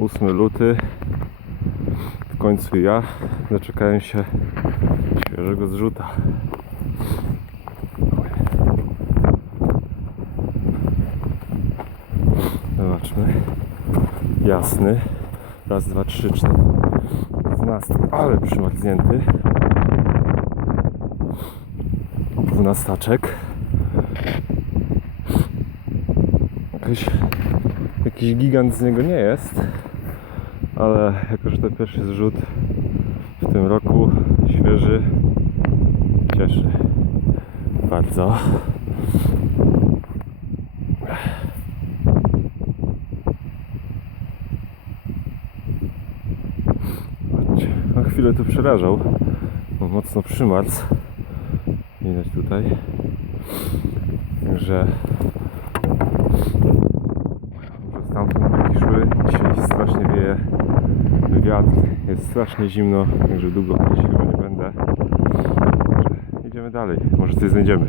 8 luty. W końcu ja doczekałem się świeżego zrzuta. Zobaczmy. Jasny. Raz, dwa, trzy, cztery. Dwunasty. Ale przymarznięty. Dwunastaczek. Jakiś, jakiś gigant z niego nie jest, ale jako, że to pierwszy zrzut w tym roku, świeży, cieszy bardzo. Na chwilę tu przerażał, bo mocno przymarz. Widać tutaj. Że stamtąd szły. Dzisiaj strasznie wiatr, jest strasznie zimno, także długo chodzić chyba nie będę. Także idziemy dalej, może coś znajdziemy.